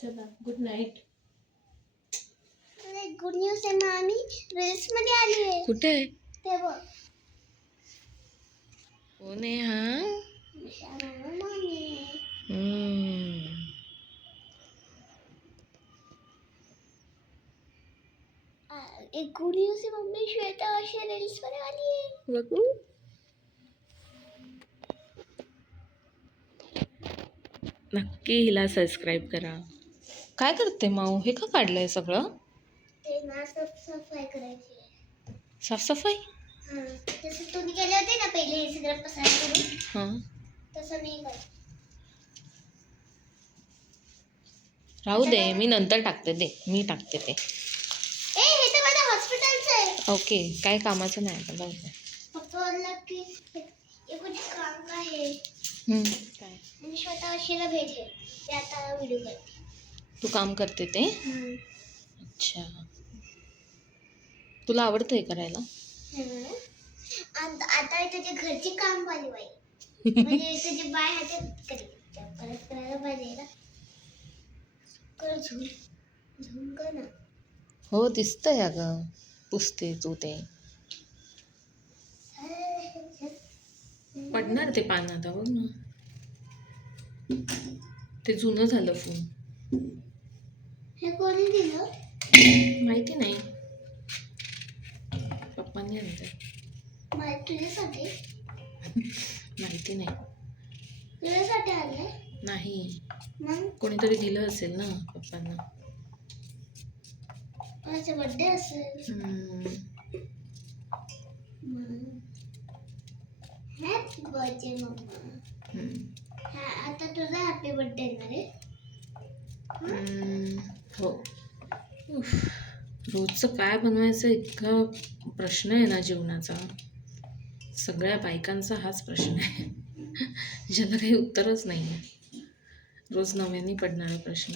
चला good night. Good news आहे मामी, रील्स मध्ये आली आहे. कुठे? ते बघ. कोण आहे हा? मामी. एक गुड न्यूज आहे मम्मी, श्वेता अशी रील्स मध्ये आली आहे. बघू. नक्की हिला सबस्क्राईब करा. काय करते माऊ? हे का काढलंय सगळं? ते ना साफसफाई करायची आहे. साफसफाई? हां, जसं तुम्ही केले होते ना पहिले हे सगळं पसारा करून, हां. तसं मी करते. राहू दे, मी नंतर टाकते. मी टाकते ते. हे तर माझ्या हॉस्पिटलचं आहे. ओके, काय कामाचं नाही आता. जाऊ दे. पप्पा बोलला की हे कुठे काम आहे. काय? आणि श्वेता अशीला भेटले, ते आता व्हिडिओ करते. तू काम करते ते? अच्छा. तुला आवडतं हे करायला? आता तुझ्या घरची काम वाली बाई, म्हणजे तुझी बाय हातात करेल. परत करायला पाहिजे ना. कर झूम कर ना. हो, दिसतंय अगं. पुसते तू ते. पडणार ते पान आता, बघ ना. ते जुनं झालं फोन. हे कोणी दिलं? माहिती नाही, पप्पांनी आणलं. तुझ्यासाठी? माहिती नाही. तुझ्यासाठी आणलंय? नाही, मग कोणीतरी दिलं असेल ना पप्पांना. माझा बर्थडे असेल. हॅपी बर्थडे मम्मा. आता तुझा हॅपी बर्थडे येणार आहे. हो. रोजचं काय बनवायचं इतका प्रश्न आहे ना जीवनाचा. सगळ्या बायकांचा हाच प्रश्न आहे, ज्याला काही उत्तरच नाही आहे. रोज नव्याने पडणारा प्रश्न.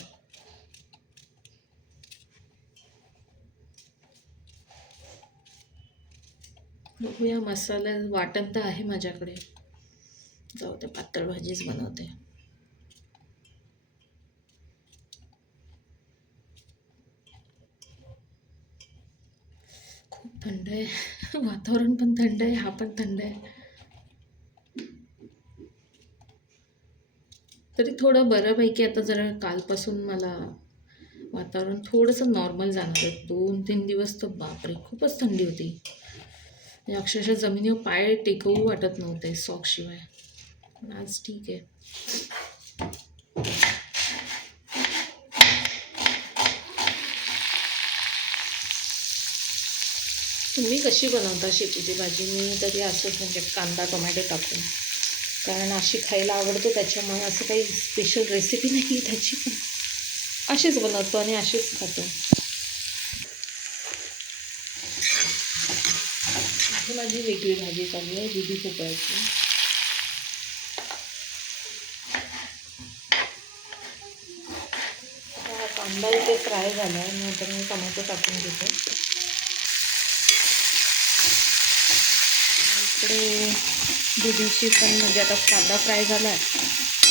बघूया, मसाला वाटण तर आहे माझ्याकडे. जाऊ दे, पातळ भाजीच बनवते. खूप थंड आहे, वातावरण पण थंड आहे, हा पण थंड आहे. तरी थोडं बऱ्यापैकी आता जरा कालपासून मला वातावरण थोडंसं नॉर्मल जाणवतं. 2-3 दिवस तर बापरे खूपच थंडी होती. म्हणजे अक्षरशः जमिनीवर पाय टेकवू वाटत नव्हते सॉक्सशिवाय. आज ठीक आहे. तुम्ही कशी बनवता शेपूची भाजी? मी तरी असंच, म्हणजे कांदा टोमॅटो टाकून, कारण अशी खायला आवडते, त्याच्यामुळे असं काही स्पेशल रेसिपी नाही त्याची, पण अशीच बनवतो आणि अशीच खातो. ही माझी वेगळी भाजी चालू आहे, दुधी भोपळ्याची. हा कांदा इथे फ्राय झाला आहे, नंतर मी टोमॅटो टाकून घेते. इकडे दुधीची पण, म्हणजे आता कांदा फ्राय झाला आहे,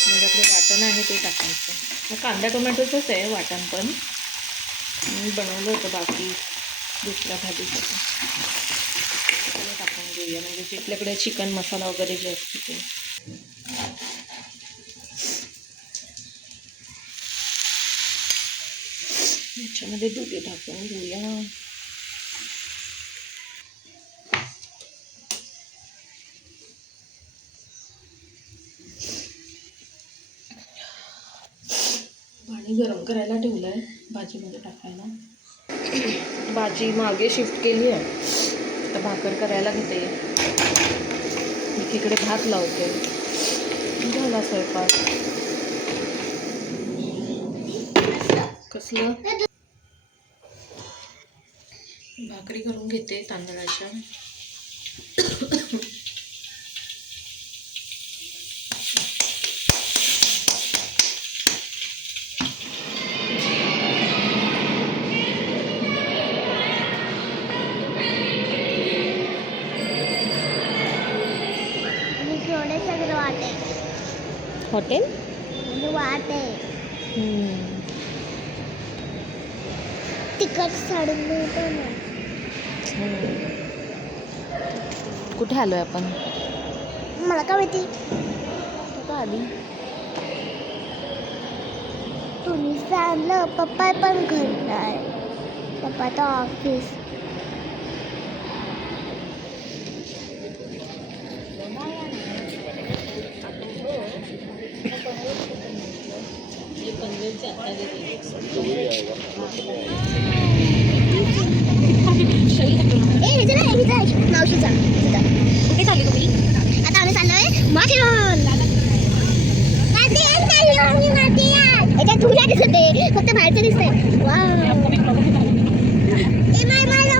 माझ्याकडे वाटण आहे ते टाकायचं. कांदा टोमॅटोचंच आहे वाटण, पण मी बनवलं होतं बाकी दुसऱ्या भाजीसाठी. टाकून घेऊया, म्हणजे जे आपल्याकडे चिकन मसाला वगैरे जे असते ते. याच्यामध्ये दुधी टाकून घेऊया. पाणी गरम करायला ठेवलं आहे भाजीमध्ये टाकायला. भाजी मागे शिफ्ट केली आहे, आता भाकर करायला घेते. एकीकडे भात लावते. झाला स्वयंपाक. कसलं? भाकरी करून घेते तांदळाच्या. हॉटेल? वाट आहे. तिखट साडून मिळतो ना. कुठे आलोय आपण? मला काय माहिती. का आली? तुम्ही सांगलं पप्पा पण घरी नाही. पप्पा तर ऑफिस. मावशीचा कुठे चालली तुम्ही? आता आम्ही चाललोय माथेरान. याच्यात तुला दिसते फक्त बाहेरचं दिसतंय.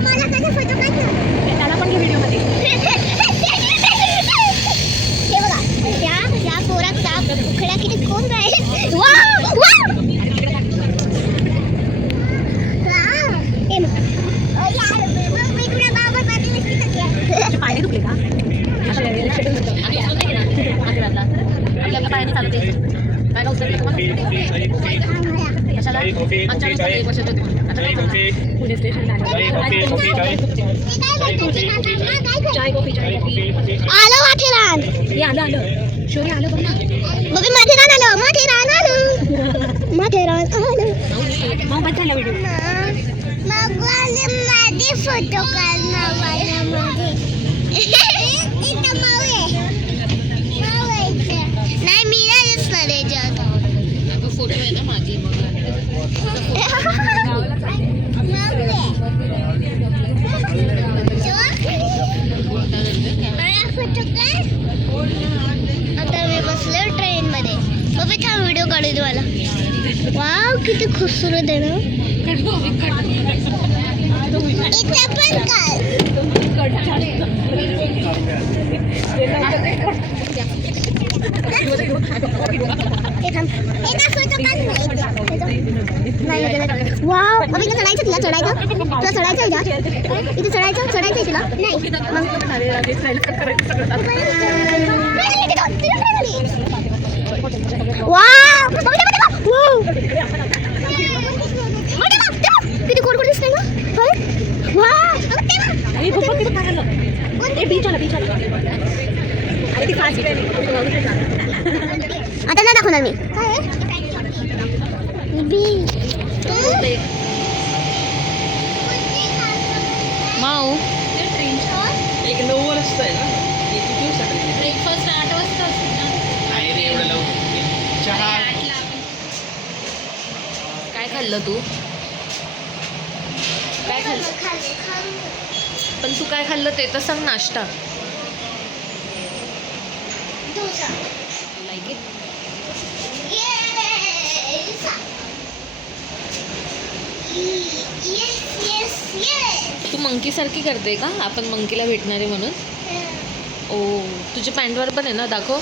मला त्याचा फोटो काढ ना. त्याला पण व्हिडिओ मध्ये. हे बघा त्या पोराचा उखड्या किती कोण आहे. पाणी दुखले का? पाणी चालते काय आलो माथेरान. आलो शोरी आलो बघ ना. माथेरान आलो. मोबाईल झाला व्हिडिओ. माझे फोटो काढणार. नाही मी नाही दिसणार याच्यात. फोटो आहे ना मागे मग आता मी बसलो ट्रेन मध्ये. बघा छान व्हिडिओ काढू दे मला. वाव किती खूबसूरत आहे ना. इथे पण काय वाव. अभी चढायचं तुला चढायचं आहे का? इथे चढायचं आहे तुला? नाही किती गोड गोड दिसतंय ना. आता नाही दाखवणार मी. माऊ एक 9 वाजता आहे ना. किती दिवसासाठी ब्रेकफास्ट 8 वाजता असतो ना. नाही रे एवढं लवकर. चहा काय खाल्लं तू? काय खाल्लं? पण तू काय खाल्लं ते तर सांग. नाश्ता लाईक इट. तू मंकी सारखी करते का? आपण मंकीला भेटणारे म्हणून. ओ तुझ्या पॅन्टवर पण आहे ना. दाखव.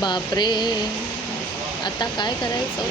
बापरे आता काय करायचं?